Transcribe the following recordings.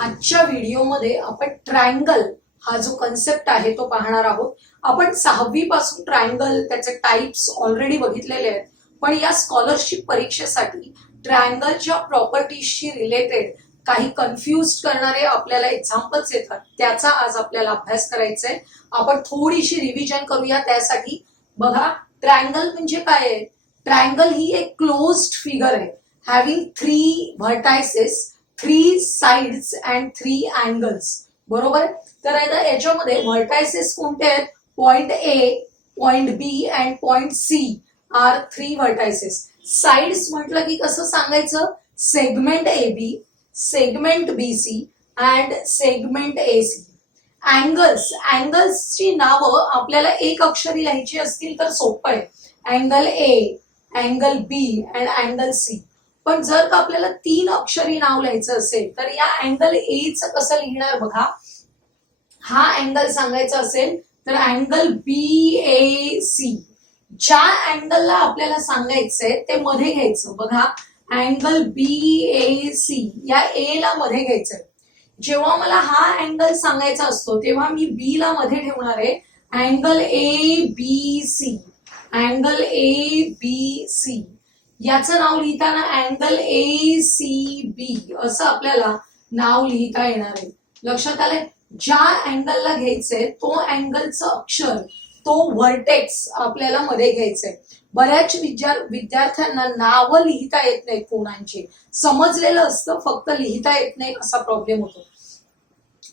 आजच्या व्हिडिओमध्ये आपण ट्रायंगल हा जो कन्सेप्ट आहे तो पाहणार आहोत. आपण 6वी पासून ट्रायंगल त्याचे टाइप्स ऑलरेडी बघितलेले आहेत, पण या स्कॉलरशिप परीक्षेसाठी ट्रायंगलच्या प्रॉपर्टीजशी रिलेटेड काही कन्फ्युज करणारे आपल्याला एक्झाम्पल्स येतात, त्याचा आज आपल्याला अभ्यास करायचा आहे. आपण थोडीशी रिव्हिजन करूया त्यासाठी. बघा, ट्रायंगल म्हणजे काय आहे? ट्रायंगल ही एक क्लोज्ड फिगर आहे, having 3 vertices, 3 sides and 3 angles. बरोबर. तर आता याच्यामध्ये व्हर्टायसेस कोणते आहेत? Point A, point B and point C are 3 vertices. Sides म्हटलं की कसं सांगायचं? Segment A B, segment B C and segment A C. अँगल्सची नावं आपल्याला एक अक्षरी लिहायची असतील तर सोपं आहे. Angle A, angle B and angle C. पण जर का आपल्याला 3 अक्षरी नाव लिहायचं असेल तर या अँगल ए च कसं लिहिणार? बघा, हा अँगल सांगायचा असेल तर अँगल बी ए सी. ज्या अँगलला आपल्याला सांगायचंय ते मध्ये घ्यायचं. बघा, अँगल बी ए सी या ए ला मध्ये घ्यायचंय. जेव्हा मला हा अँगल सांगायचा असतो तेव्हा मी बी ला मध्ये ठेवणार आहे. Angle A B C, angle A B C. याचं नाव लिहिताना अँगल ए सी बी असं आपल्याला नाव लिहिता येणार आहे. लक्षात आलंय? ज्या अँगलला घ्यायचंय तो अँगलचं अक्षर, तो व्हर्टेक्स आपल्याला मध्ये घ्यायचंय. बऱ्याच विद्यार्थ्यांना नावं लिहिता येत नाहीत कोणांची. समजलेलं असतं, फक्त लिहिता येत नाही असा प्रॉब्लेम होतो.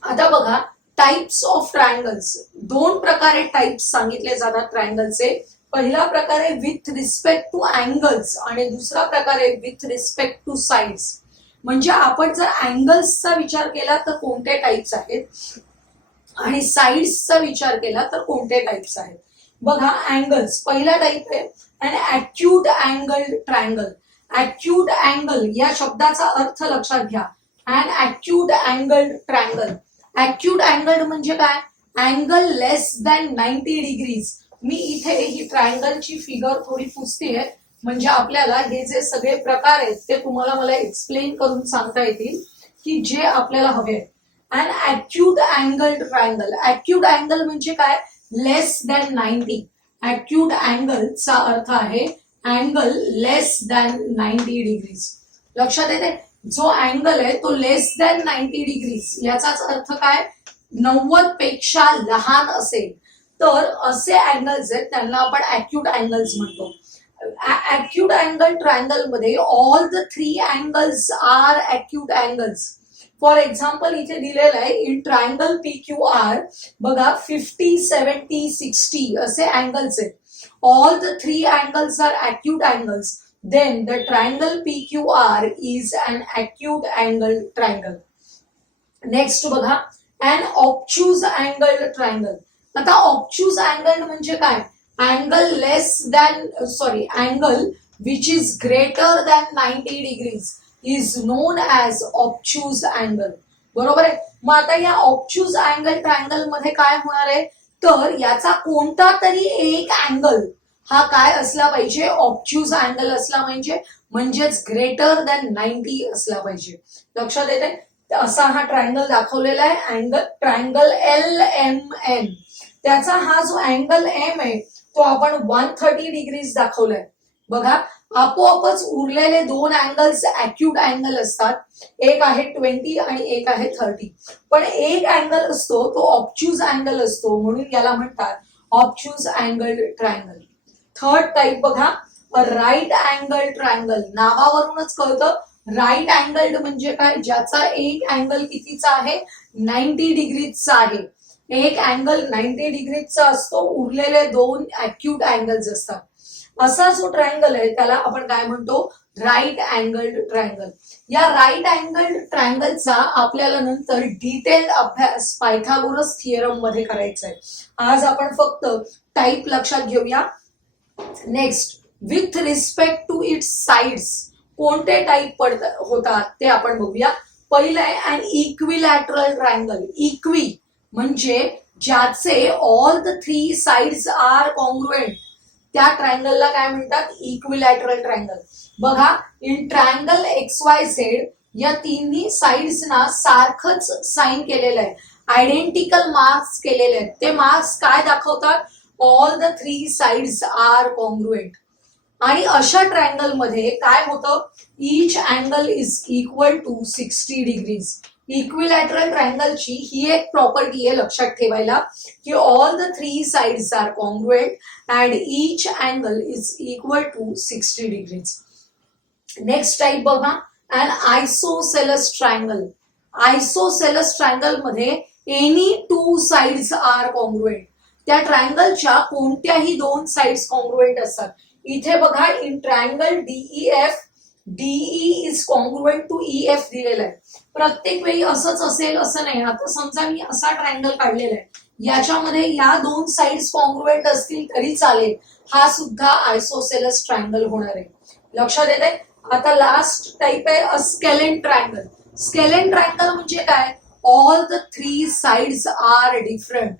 आता बघा, टाइप्स ऑफ ट्रायंगल्स. 2 प्रकारे टाइप्स सांगितले जातात ट्रायंगलचे. पहिला प्रकार आहे विथ रिस्पेक्ट टू अँगल्स आणि दुसरा प्रकार आहे विथ रिस्पेक्ट टू साइड्स. म्हणजे आपण जर अँगल्सचा विचार केला तर कोणते टाइप्स आहेत आणि साइड्सचा विचार केला तर कोणते टाइप्स आहेत. बघा, अँगल्स पहिला टाइप आहे आणि acute angle triangle. Acute angle या शब्दाचा अर्थ लक्षात घ्या. And acute angle triangle. Acute angle म्हणजे काय? Angle less than 90 degrees. मी इथे ही ट्रायंगलची फिगर थोडी पुसतीये म्हणजे आपल्याला हे जे सगळे प्रकार आहेत ते तुम्हाला मला एक्सप्लेन करून सांगता येतील की जे आपल्याला हवे आहेत. And acute angle triangle. Acute angle म्हणजे काय? लेस दॅन 90. ॲक्यूट अँगलचा अर्थ आहे अँगल लेस दॅन 90 डिग्रीज. लक्षात येते? जो अँगल आहे तो लेस दॅन 90 डिग्रीज याचाच अर्थ काय? 90 पेक्षा लहान असेल तर असे अँगल्स आहेत त्यांना आपण ॲक्यूट अँगल्स म्हणतो. ॲक्यूट अँगल ट्रायंगल मध्ये all the 3 angles are acute angles. For example इथे दिलेलं आहे in triangle P Q R. बघा, 50, 70, 60 असे अँगल्स आहेत. All the 3 angles are acute angles. Then the triangle P Q R is an acute angle triangle. Next बघा, an ऑब्च्यूज angle triangle. आता ऑब्च्यूज angle म्हणजे काय? Angle less than angle which is greater than 90 degrees is known as obtuse angle. बरोबर आहे. मग आता या ऑब्च्यूज angle triangle मध्ये काय होणार आहे? तर याचा कोणता तरी एक अँगल हा काय असला पाहिजे? ऑब्च्यूज अँगल असला पाहिजे, म्हणजेच ग्रेटर दॅन 90 असला पाहिजे. लक्षात येते? असा हा ट्रायंगल दाखवलेला आहे, अँगल ट्रायंगल LMN. त्याचा हा जो अँगल एम आहे तो आपण 130 डिग्रीज दाखवलाय. बघा, आपोआपच उरलेले 2 अँगल्स ॲक्यूट अँगल असतात. एक आहे 20 आणि एक आहे 30. पण एक अँगल असतो तो ऑब्च्यूज अँगल असतो, म्हणून याला म्हणतात ऑब्च्यूज अँगल ट्रायंगल. थर्ड टाइप बघा, राईट अँगल ट्रायंगल. नावावरूनच कळतं राईट अँगल म्हणजे काय? ज्याचा एक अँगल कितीचा आहे? 90 डिग्रीचा आहे. एक अँगल 90 डिग्रीचा असतो, उरलेले 2 ॲक्यूट अँगल्स असतात. असा जो ट्रायंगल आहे त्याला आपण काय म्हणतो? Right angle triangle. या राईट अँगल ट्रायंगलचा आपल्याला नंतर डिटेल अभ्यास पायथागोरस थिअरम मध्ये करायचा आहे. आज आपण फक्त टाइप लक्षात घेऊया. Next, with respect to its sides कोणते टाइप होतात ते आपण बघूया. पहिलं आहे अन इक्विलॅटरल ट्रायंगल. इक्वी म्हणजे ज्याचे all the 3 sides are congruent, त्या ट्रायंगलला काय म्हणतात? Equilateral triangle. बघा, इन ट्रायंगल XYZ या तिन्ही साइड्सना सारखंच साइन केलेलं आहे, आयडेंटिकल मार्क्स केलेले आहेत. ते मार्क्स काय दाखवतात? All the 3 sides are congruent. आणि अशा ट्रायंगल मध्ये काय होतं? Each angle is equal to 60 degrees. Equilateral ट्रायंगलची ही एक प्रॉपर्टी आहे लक्षात ठेवायला की all the 3 sides are congruent and each angle is equal to 60 degrees. Next type बघा, and isosceles triangle. Isosceles triangle मध्ये एनी 2 साइड्स आर कॉन्ग्रुएंट. त्या ट्रायंगलच्या कोणत्याही 2 साइड्स कॉन्ग्रुएंट असतात. इथे बघा, in triangle DEF DE is congruent to EF दिलेलं आहे. प्रत्येक वेळी असंच असेल असं नाही. आता समजा मी असा ट्रायंगल काढलेला आहे, याच्यामध्ये या 2 साइड्स कॉन्ग्रुएंट असतील तरी चालेल. हा सुद्धा आयसोसेलस ट्रायंगल होणार आहे. लक्षात येते? आता लास्ट टाइप आहे स्केलेन ट्रायंगल. स्केलेन ट्रायंगल म्हणजे काय? All the 3 sides are different.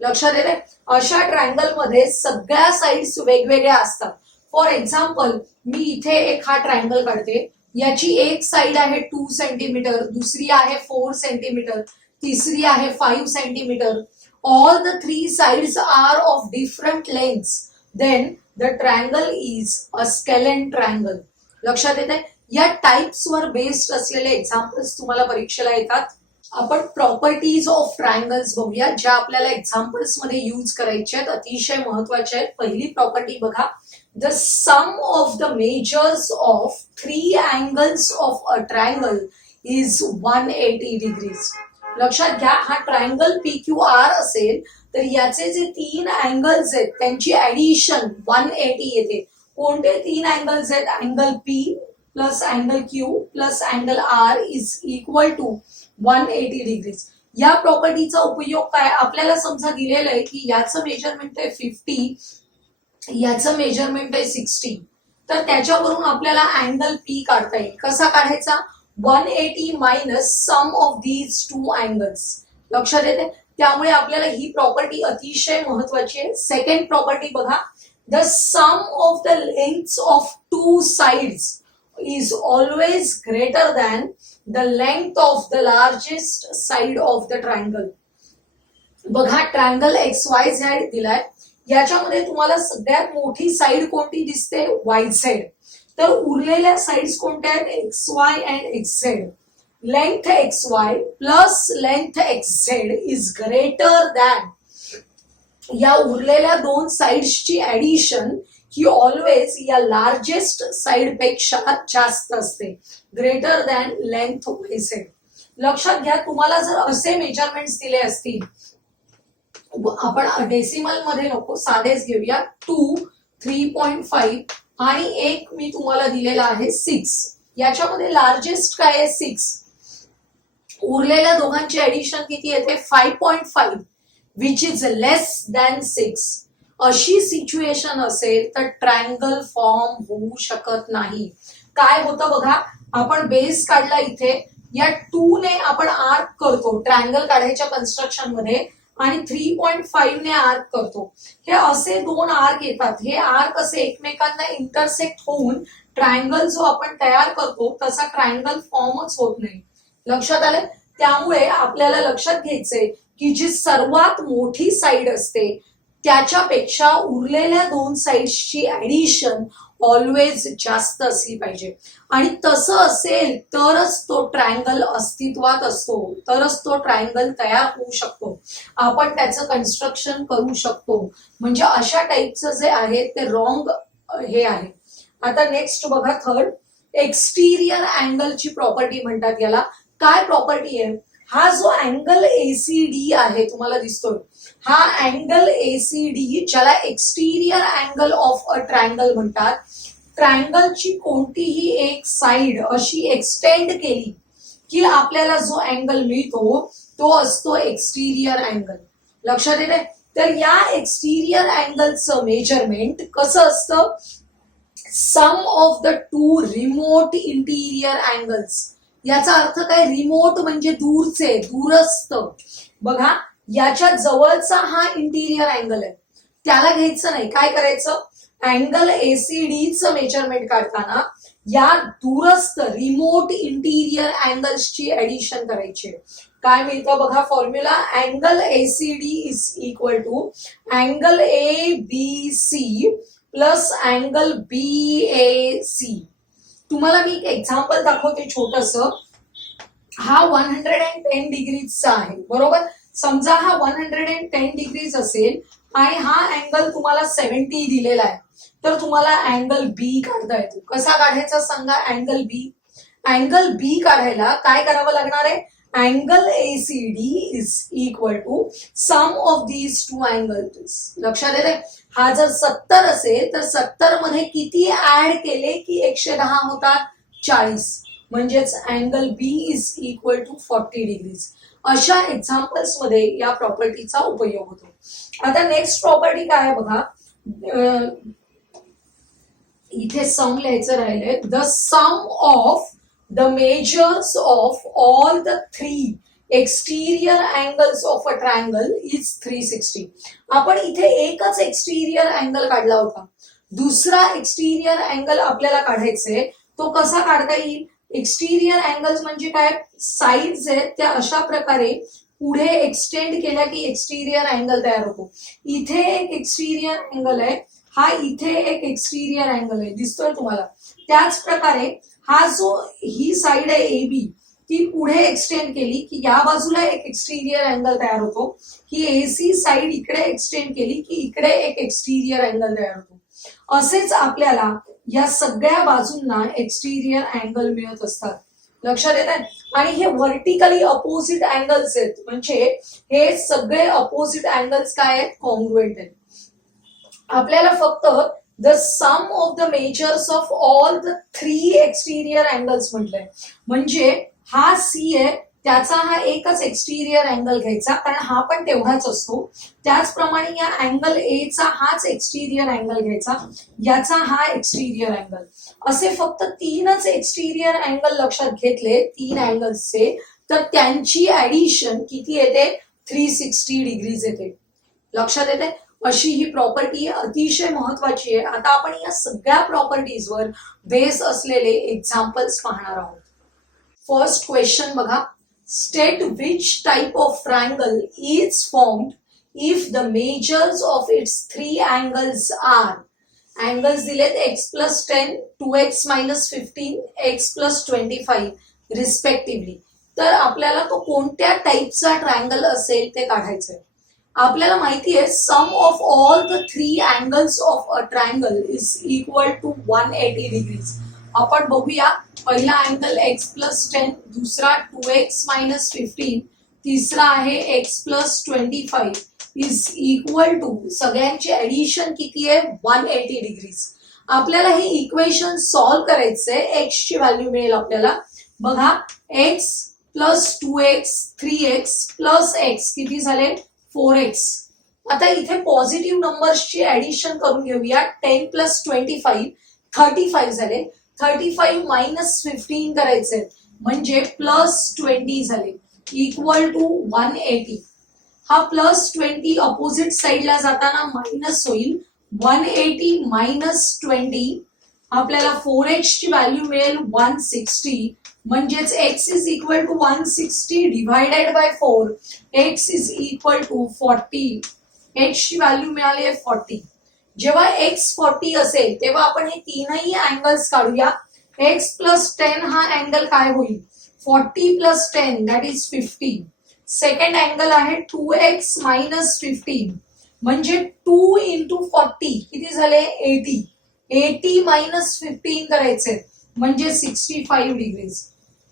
लक्षात येते? अशा ट्रायंगल मध्ये सगळ्या साइड्स वेगवेगळ्या असतात. फॉर एक्झाम्पल, मी इथे एक हा ट्रायंगल काढते. याची एक साइड आहे 2 सेंटीमीटर, दुसरी आहे 4 सेंटीमीटर, तिसरी आहे 5 centimetre. All the 3 sides are of different lengths. Then the triangle is a scalene triangle. लक्षात येते? या टाइप्स वर बेस्ड असलेले एक्झाम्पल्स तुम्हाला परीक्षेला येतात. आपण प्रॉपर्टीज ऑफ ट्रायंगल्स बघूया, ज्या आपल्याला एक्झाम्पल्स मध्ये यूज करायचे आहेत, अतिशय महत्वाचे आहेत. पहिली प्रॉपर्टी बघा, the sum of the measures of 3 angles of a triangle is 180 degrees. लक्षात घ्या, हा ट्रायंगल PQR असेल तर याचे जे 3 अँगल्स आहेत त्यांची ऍडिशन 180 येते. कोणते 3 अँगल्स आहेत? Angle P plus angle Q plus angle R is equal to 180 degrees. या प्रॉपर्टीचा उपयोग काय? आपल्याला समजा दिलेलं आहे की याचं मेजरमेंट आहे 50, याचं मेजरमेंट आहे 60, तर त्याच्यावरून आपल्याला अँगल P काढता येईल. कसा काढायचा? 180 minus sum of these 2 angles. लक्षात येते? त्यामुळे आपल्याला ही प्रॉपर्टी अतिशय महत्वाची आहे. सेकंड प्रॉपर्टी बघा, the sum of the lengths of 2 sides is always greater than the length of the largest side of the triangle. बघा, ट्रायंगल XYZ दिलाय. याच्यामध्ये तुम्हाला सगळ्यात मोठी साइड कोणती दिसते? YZ. तर उरलेल्या साइड्स कोणत्या आहेत? XY and XZ. Length XY plus length XZ is greater than. या उरलेल्या 2 साइड्सची ऍडिशन ही ऑलवेज या लार्जेस्ट साइड पेक्षा जास्त असते, ग्रेटर दॅन लेंथ YZ. लक्षात घ्या, तुम्हाला जर असे मेजरमेंट्स दिले असतील, आपण डेसिमल मध्ये नको, साधेच घेऊया, 2, 3.5 आणि एक मी तुम्हाला दिलेला आहे 6. याच्यामध्ये लार्जेस्ट काय आहे? 6. उरलेल्या दोघांची ऍडिशन किती येते? 5.5 विच इज लेस दॅन 6. अशी सिच्युएशन असेल तर ट्रायंगल फॉर्म होऊ शकत नाही. काय होतं बघा, आपण बेस काढला इथे, या 2 ने आपण आर्क करतो ट्रायंगल काढायच्या कन्स्ट्रक्शन मध्ये आणि 3.5 ने आर्क करतो. हे असे 2 आर्क येतात. हे आर्क असे एकमेकांना इंटरसेक्ट होऊन ट्रायंगल जो आपण तयार करतो तसा ट्रायंगल फॉर्मच होत नाही. लक्षात आले? त्यामुळे आपल्याला लक्षात घ्यायचंय की जी सर्वात मोठी साइड असते त्याच्यापेक्षा उरलेल्या 2 साइड्सची ऍडिशन ऑलवेज जास्त असली पाहिजे. आणि तसं असेल तरच तो ट्रायंगल अस्तित्वात असतो, तरच तो ट्रायंगल तयार होऊ शकतो, आपण त्याचं कन्स्ट्रक्शन करू शकतो. म्हणजे अशा टाईपचं जे आहे ते रॉंग हे आहे. आता नेक्स्ट बघा, थर्ड, एक्सटिरियर अँगलची प्रॉपर्टी म्हणतात याला. काय प्रॉपर्टी आहे? हा जो अँगल ACD आहे तुम्हाला दिसतोय, हा अँगल ACD ज्याला एक्सटिरियर अँगल ऑफ अ ट्रायंगल म्हणतात. ट्रायंगलची कोणतीही एक साइड अशी एक्सटेंड केली की आपल्याला जो अँगल मिळतो तो असतो एक्सटिरियर अँगल. लक्षात येते? तर या एक्सटिरियर अँगलचं मेजरमेंट कसं असतं? Sum of the 2 remote interior angles. याचा अर्थ काय? रिमोट म्हणजे दूरचे, दूरस्थ. बघा, याच्या जवळचा हा इंटिरियर अँगल आहे, त्याला घ्यायचं नाही. काय करायचं? अँगल ACD चं मेजरमेंट काढताना या दूरस्थ रिमोट इंटिरियर अँगल्सची ऍडिशन करायची. काय मिळतं बघा formula, angle ACD is equal to angle A B C plus angle B A C. तुम्हाला मी एक एक्झाम्पल दाखवते छोटस. हा 110 डिग्रीजचा आहे बरोबर. समजा हा 110 डिग्रीज असेल आणि हा अँगल तुम्हाला 70 दिलेला आहे, तर तुम्हाला अँगल बी काढता येतो. कसा काढायचा सांगा अँगल बी? अँगल बी काढायला काय करावं लागणार आहे? Angle ACD is equal to sum of these two angles. लक्षात येते? हा जर 70 असेल तर 70 मध्ये किती ऍड केले की 110 होतात? 40. म्हणजेच angle B is equal to 40 degrees. अशा एक्झाम्पल्स मध्ये या प्रॉपर्टीचा उपयोग होतो. आता नेक्स्ट प्रॉपर्टी काय आहे बघा. इथे सम लिहायचं राहिलंय. The sum of the measures of all the 3 exterior angles of a triangle is 360. आपण इथे एकच एक्सटिरियर अँगल काढला होता. दुसरा एक्सटिरियर अँगल आपल्याला काढायचंय. तो कसा काढता येईल? एक्सटिरियर अँगल्स म्हणजे काय? साइड्स आहेत त्या अशा प्रकारे पुढे एक्सटेंड केल्या की एक्सटिरियर अँगल तयार होतो. इथे एक एक्सटिरियर अँगल आहे, हा इथे एक एक्सटिरियर अँगल आहे, दिसतोय तुम्हाला? त्याच प्रकारे हा जो ही साइड आहे ए बी, ती पुढे एक्सटेंड केली की या बाजूला एक एक्सटिरियर अँगल तयार होतो. ही एसी साइड इकडे एक्सटेंड केली की इकडे एक एक्सटिरियर अँगल तयार होतो. असेच आपल्याला या सगळ्या बाजूंना एक्सटिरियर अँगल मिळत असतात. लक्षात येत आहे? आणि हे व्हर्टिकली अपोजिट अँगल्स आहेत, म्हणजे हे सगळे अपोजिट अँगल्स काय आहेत? कॉन्ग्रुएंट आहेत. आपल्याला फक्त the sum of the measures of all the 3 exterior angles म्हटलंय. म्हणजे हा सी आहे, त्याचा हा एकच एक्सटिरियर अँगल घ्यायचा कारण हा पण तेवढाच असतो. त्याचप्रमाणे या अँगल ए चा हाच एक्सटिरियर अँगल घ्यायचा, याचा हा एक्सटिरियर अँगल. असे फक्त 3च एक्सटिरियर अँगल लक्षात घेतले 3 अँगल्सचे, तर त्यांची ऍडिशन किती येते? 360 डिग्रीज येते. लक्षात येते? अशी ही प्रॉपर्टी अतिशय महत्वाची आहे. आता आपण या सगळ्या प्रॉपर्टीजवर बेस असलेले एक्झाम्पल्स पाहणार आहोत. फर्स्ट क्वेश्चन बघा. State which type of triangle is formed if the measures of its 3 angles are. Angles दिलेत x+10, 2x-15, x+25 रिस्पेक्टिव्हली. तर आपल्याला तो कोणत्या टाइपचा ट्रायंगल असेल ते काढायचंय. आपल्याला माहिती आहे sum of all the 3 angles of a triangle is equal to 180 degrees. आपण बघूया. पहिला अँगल x+10, दुसरा 2x-15, तिसरा आहे x+25 इज इक्वल टू, सगळ्यांची ऍडिशन किती आहे? 180 डिग्रीज. आपल्याला हे इक्वेशन सॉल्व्ह करायचंय. x ची व्हॅल्यू मिळेल आपल्याला बघा. x plus 2x 3x plus x किती झाले? 4x. आता इथे पॉझिटिव्ह नंबर्सची ऍडिशन करून घेऊया. 10 प्लस 25 35 झाले. 35 मायनस 15 करायचे म्हणजे प्लस 20 झाले इक्वल टू 180. हा प्लस 20 अपोजिट साइडला जाताना मायनस होईल. 180 मायनस 20 आपल्याला 4x ची व्हॅल्यू मिळेल 160. म्हणजेच x is equal to 160 divided by 4. x is equal to 40. x ची व्हॅल्यू मिळाली आहे 40. जेव्हा x 40 असेल तेव्हा आपण हे तीनही अँगल्स काढूया. x+10 हा अँगल काय होईल? 40 plus 10 that is 50. Second angle आहे 2x-15 म्हणजे 2 इंटू 40 किती झाले? 80. 80 मायनस 15 करायचे म्हणजे 65 डिग्रीज.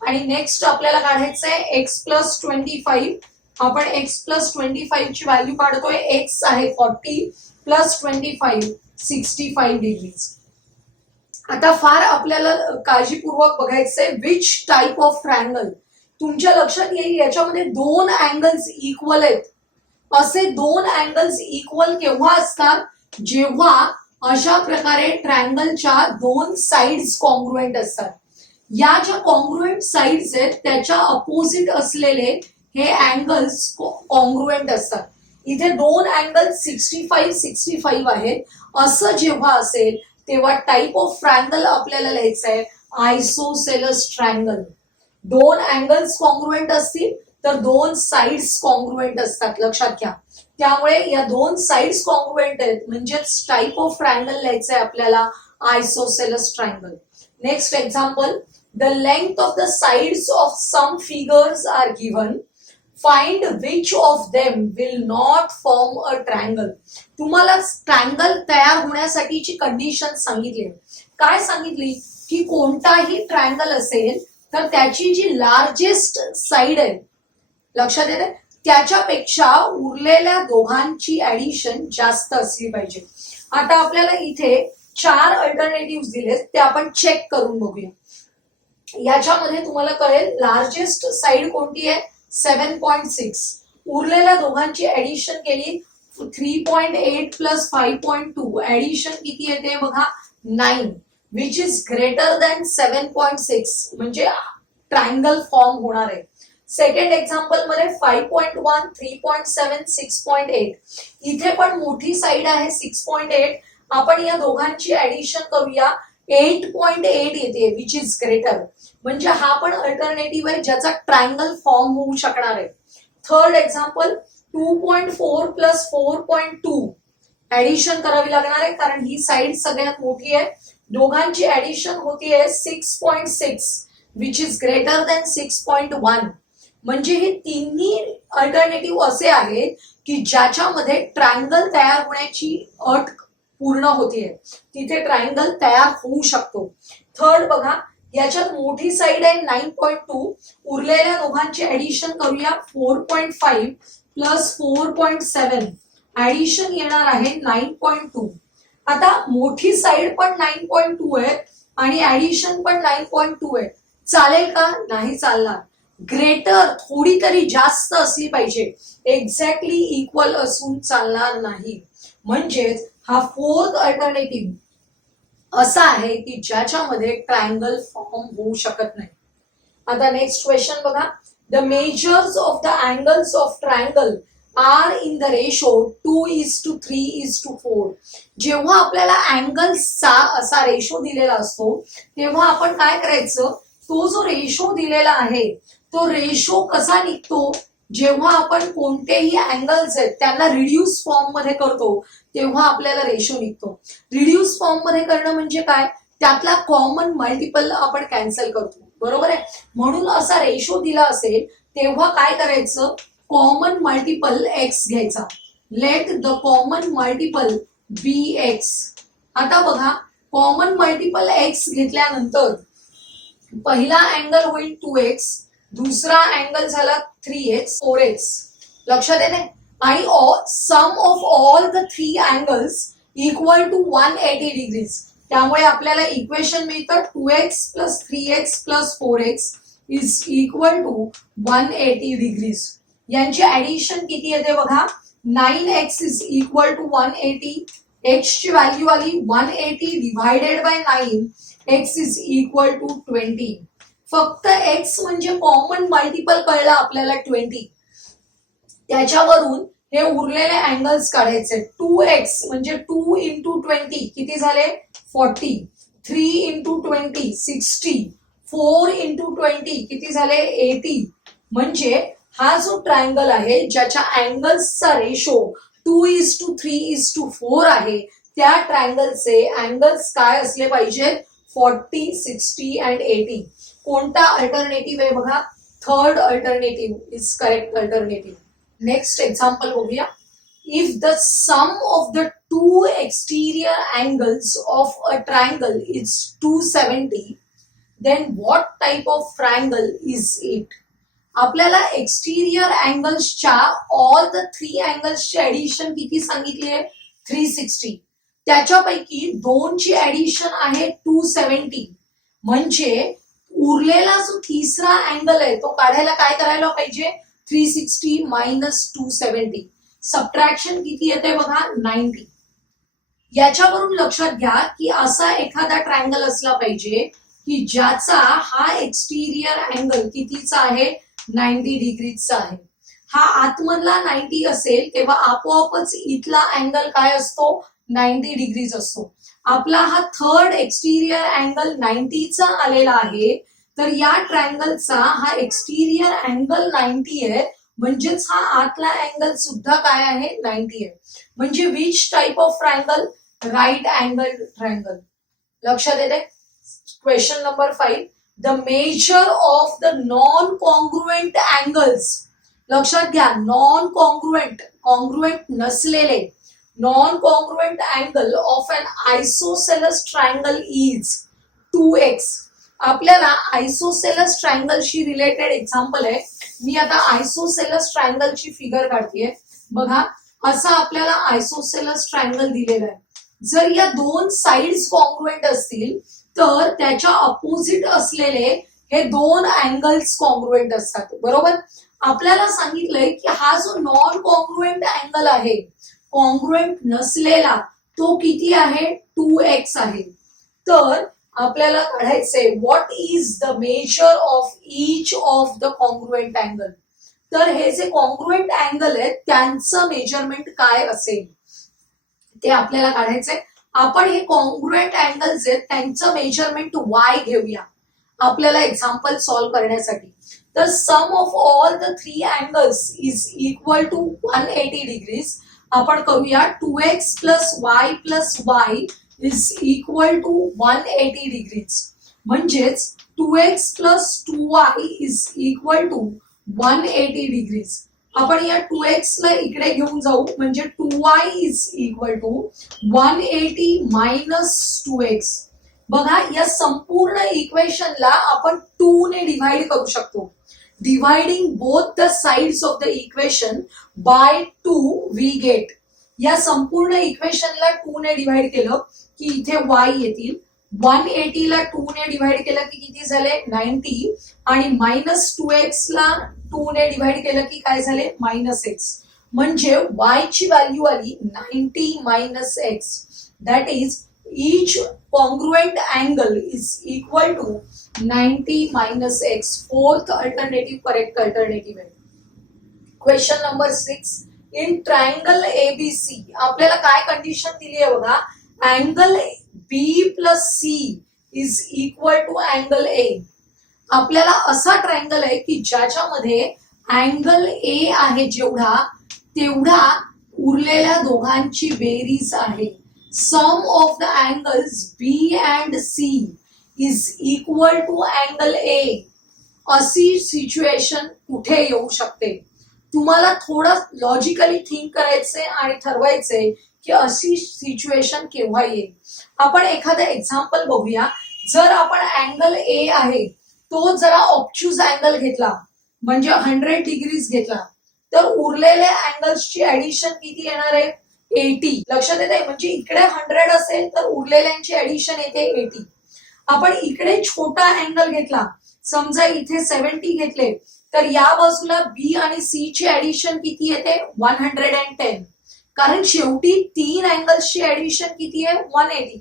आणि नेक्स्ट आपल्याला काढायचंय x+25. आपण x+25 ची व्हॅल्यू काढतोय. x आहे 40 प्लस 25 65 डिग्रीज. आता फार आपल्याला काळजीपूर्वक बघायचंय विच टाइप ऑफ ट्रायंगल. तुमच्या लक्षात येईल याच्यामध्ये 2 अँगल्स इक्वल आहेत. असे 2 अँगल्स इक्वल केव्हा असतात? जेव्हा अशा प्रकारे ट्रायंगलच्या 2 साइड्स कॉन्ग्रुएंट असतात. या ज्या कॉन्ग्रुएंट साइड्स आहेत त्याच्या अपोजिट असलेले हे अँगल्स कॉन्ग्रुएंट असतात. इथे 2 अँगल 65 आहेत. असं जेव्हा असेल तेव्हा टाइप ऑफ ट्रायंगल आपल्याला लिहायचं आहे आयसोसेलस ट्रायंगल. दोन अँगल्स कॉन्ग्रुएंट असतील तर दोन साइड्स कॉन्ग्रुएंट असतात, लक्षात घ्या. त्यामुळे या दोन साइड्स कॉन्ग्रुएंट आहेत, म्हणजेच टाइप ऑफ ट्रायंगल लिहायचं आहे आपल्याला isosceles triangle. Next example, the length of the sides of some figures are given, find which of them will not form a triangle. तुम्हाला ट्रायंगल तयार होण्यासाठीची कंडिशन सांगितली. काय सांगितली की कोणताही ट्रायंगल असेल तर त्याची जी लार्जेस्ट साइड आहे, लक्षात येते, त्याच्यापेक्षा उरलेल्या दोघांची ऍडिशन जास्त असली पाहिजे. आता आपल्याला इथे 4 अल्टरनेटिव्ह दिलेत, ते आपण चेक करून बघूया. याच्यामध्ये तुम्हाला कळेल लार्जेस्ट साइड कोणती आहे, 7.6. उरलेल्या दोघांची ऍडिशन केली 3.8 प्लस 5.2, ऍडिशन किती येते बघा 9, विच इज ग्रेटर दॅन 7.6, म्हणजे ट्रायंगल फॉर्म होणार आहे. सेकंड एक्झाम्पल मध्ये 5.1, 3.7, 6.8, इथे पण मोठी साइड आहे 6.8. आपण या दोघांची ऍडिशन करूया, 8.8 येते, विच इज ग्रेटर, म्हणजे हा पण अल्टरनेटिव्ह आहे ज्याचा ट्रायंगल फॉर्म होऊ शकणार आहे. थर्ड एक्झाम्पल 2.4 प्लस 4.2, ऍडिशन करावी लागणार आहे कारण ही साइड सगळ्यात मोठी आहे. दोघांची ऍडिशन होतीये 6.6, विच इज ग्रेटर दॅन 6.1. म्हणजे हे तिन्ही अल्टरनेटिव्ह असे आहेत की ज्याच्यामध्ये ट्रायंगल तयार होण्याची अट पूर्ण होतीये, तिथे ट्रायंगल तयार होऊ शकतो. थर्ड बघा, याच्यात मोठी साइड आहे 9.2, उरलेल्या दोघांची ऍडिशन करूया 4.5 प्लस 4.7, ऍडिशन येणार आहे 9.2. आता मोठी साइड पण 9.2 आहे आणि ऍडिशन पण 9.2 आहे, चालेल का, नाही चालणार. ग्रेटर थोडी तरी जास्त असली पाहिजे, एक्झॅक्टली इक्वल असून चालणार नाही. म्हणजेच हा फोर्थ अल्टरनेटिव्ह असा आहे की ज्याच्यामध्ये ट्रायंगल फॉर्म होऊ शकत नाही. आता नेक्स्ट क्वेश्चन बघा, the measures of the angles of triangle are in the ratio 2:3:4. जेव्हा आपल्याला अँगल्सचा असा रेशो दिलेला असतो तेव्हा आपण काय करायचं, तो जो रेशो दिलेला आहे तो रेशो कसा निघतो, जेव्हा आपण कोणतेही अँगल्स आहेत त्यांना रिड्यूस फॉर्म मध्ये करतो तेव्हा आपल्याला रेशो निघतो. रिड्यूस फॉर्म मध्ये करणं म्हणजे काय, त्यातला कॉमन मल्टिपल आपण कॅन्सल करतो, बरोबर आहे. म्हणून असा रेशो दिला असेल तेव्हा काय करायचं, कॉमन मल्टिपल एक्स घ्यायचा. Let the common multiple be x. आता बघा, कॉमन मल्टिपल एक्स घेतल्यानंतर पहिला अँगल होईल 2x, दुसरा अँगल झाला 3x, 4x, लक्षात येते. आणि sum of all the 3 angles equal to 180 degrees. त्यामुळे आपल्याला इक्वेशन मिळतं 2x plus 3x plus 4x is equal to 180 degrees. यांची ऍडिशन किती येते बघा, 9x is equal to 180. x ची व्हॅल्यू आली 180 divided by 9, x is equal to 20. फक्त x म्हणजे कॉमन मल्टिपल कळला आपल्याला 20, त्याच्यावरून हे उरलेले अँगल्स काढायचे. 2x म्हणजे 2 इंटू 20 किती झाले 40, 3 इंटू 20 60, 4 इंटू 20 किती झाले 80. म्हणजे हा जो ट्रायंगल आहे ज्याच्या अँगल्सचा रेशो 2:3:4 आहे, त्या ट्रायंगलचे अँगल्स काय असले पाहिजे, 40, 60 अँड 80. कोणता अल्टरनेटिव्ह आहे बघा, third alternative is correct alternative. Next example बघूया. If the sum of the 2 exterior angles of a triangle is 270, then what type of triangle is it. आपल्याला एक्सटिरियर अँगल्सच्या ऑल द 3 अँगल्सची ऍडिशन किती सांगितली आहे, 360. त्याच्यापैकी 2ची ऍडिशन आहे 270. म्हणजे उरलेला जो तिसरा अँगल आहे तो काढायला काय करायला पाहिजे, 360 मायनस 270. सबट्रॅक्शन किती येते बघा 90. याच्यावरून लक्षात घ्या की असा एखादा ट्रायंगल असला पाहिजे की ज्याचा हा एक्सटिरियर अँगल कितीचा आहे, 90 डिग्रीचा आहे. हा आतमधला 90 असेल तेव्हा आपोआपच इथला अँगल काय असतो, 90 डिग्रीज असतो. आपला हा थर्ड एक्सटिरियर अँगल 90 चा आलेला आहे, तर या ट्रायंगलचा हा एक्सटिरियर अँगल 90 आहे, म्हणजेच हा आतला अँगल सुद्धा काय आहे 90 आहे. म्हणजे which type of triangle? Right angle triangle. लक्षात येते? Question number 5, the measure of the non congruent angles. लक्षात घ्या, नॉन कॉन्ग्रुएंट, कॉन्ग्रुएंट नसलेले, non congruent angle of an isosceles triangle is 2x. आपल्याला आयसोसेलस ट्रायंगलशी रिलेटेड एक्झाम्पल आहे. मी आता आयसोसेलस ट्रायंगलची फिगर काढतेय. बघा, असा आपल्याला आयसोसेलस ट्रायंगल दिलेला आहे. जर या दोन साइड्स कॉन्ग्रुएंट असतील तर त्याच्या अपोजिट असलेले हे दोन अँगल्स कॉन्ग्रुएंट असतात. बरोबर? आपल्याला सांगितलंय की हा जो नॉन कॉन्ग्रुएंट अँगल आहे, कॉन्ग्रुएंट नसलेला, तो किती आहे? 2x आहे. तर आपल्याला काढायचंय what is the measure of each of the congruent angle. तर हे जे कॉन्ग्रुएंट अँगल आहेत त्यांचं मेजरमेंट काय असेल ते आपल्याला काढायचंय. आपण हे कॉन्ग्रुएंट अँगल्स आहेत त्यांचं मेजरमेंट y घेऊया आपल्याला एक्झाम्पल सॉल्व्ह करण्यासाठी. तर sum of all the 3 angles is equal to 180 degrees. आपण करूया 2x plus y plus y is equal to 180 degrees. म्हणजेच 2x plus 2y is equal to 180 degrees. आपण या 2x ला इकडे घेऊन जाऊ, म्हणजे 2y is equal to 180 minus 2x. बघा, या संपूर्ण इक्वेशनला आपण 2 ने डिव्हाइड करू शकतो. Dividing both the sides of the equation by 2 we get. या संपूर्ण इक्वेशनला 2 ने डिव्हाइड केलं की इथे y येतील. 180 ला 2 ने डिव्हाइड केलं की किती झाले? 90. आणि मायनस 2x ला 2 ने डिव्हाइड केलं की काय झाले? Minus x. म्हणजे y ची व्हॅल्यू आली 90 minus x. That is each congruent angle is equal to 90 minus x. Fourth alternative, correct alternative आहे. Question number 6, in triangle ABC आपल्याला काय कंडिशन दिली आहे बघा, angle B plus C is equal to angle A. आपल्याला असा triangle आहे की ज्याच्यामध्ये अँगल A आहे जेवढा, तेवढा उरलेल्या दोघांची बेरीज आहे. Sum of the angles B and C is equal to angle A. अशी सिच्युएशन कुठे येऊ शकते? तुम्हाला थोडं लॉजिकली थिंक करायचंय आणि ठरवायचंय की अशी सिच्युएशन केव्हा येईल. आपण एखादं एक्झाम्पल बघूया. जर आपण अँगल A आहे तो जरा ऑब्च्युज अँगल घेतला, म्हणजे 100 डिग्रीज घेतला, तर उरलेल्या अँगल्सची ऍडिशन किती येणार आहे? 80. लक्षात येते? म्हणजे इकडे 100 असेल तर उरलेल्यांची ऍडिशन येते 80. आपण इकडे छोटा अँगल घेतला, समजा इथे 70 घेतले, तर या बाजूला B आणि C ची ऍडिशन किती येते? 110. कारण शेवटी 3 अँगल्सची ऍडिशन किती आहे? 180.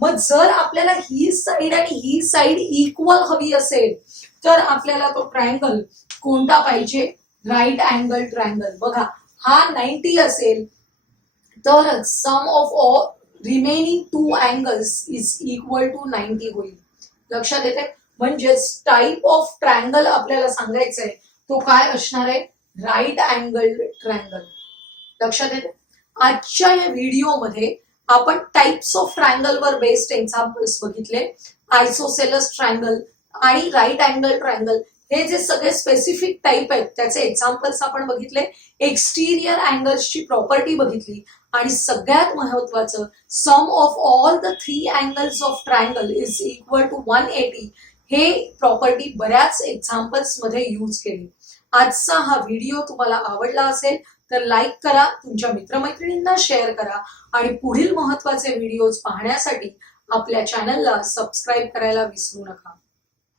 मग जर आपल्याला ही साइड आणि ही साइड इक्वल हवी असेल तर आपल्याला तो ट्रायंगल कोणता पाहिजे? Right angle triangle. बघा, हा 90 असेल तर sum of all remaining 2 angles is equal to 90 होईल. लक्षात येते? म्हणजेच टाइप ऑफ ट्रायंगल आपल्याला सांगायचंय तो काय असणार आहे? Right angle triangle. लक्षात येते? आजच्या या व्हिडिओमध्ये आपण टाइप्स ऑफ ट्रायंगल वर बेस्ड एक्झाम्पल्स बघितले. आयसोसेलस ट्रायंगल आणि राईट अँगल ट्रायंगल हे जे सगळे स्पेसिफिक टाइप आहेत त्याचे एक्झाम्पल्स आपण बघितले. एक्सटिरियर अँगल्सची प्रॉपर्टी बघितली आणि सगळ्यात महत्वाचं sum of all the 3 angles of triangle is equal to 180 हे प्रॉपर्टी बऱ्याच एक्झाम्पल्स मध्ये यूज केली. आजचा हा व्हिडिओ तुम्हाला आवडला असेल तर लाईक करा, तुमच्या मित्रमैत्रिणींना शेअर करा आणि पुढील महत्वाचे व्हिडिओज पाहण्यासाठी आपल्या चॅनलला सबस्क्राईब करायला विसरू नका.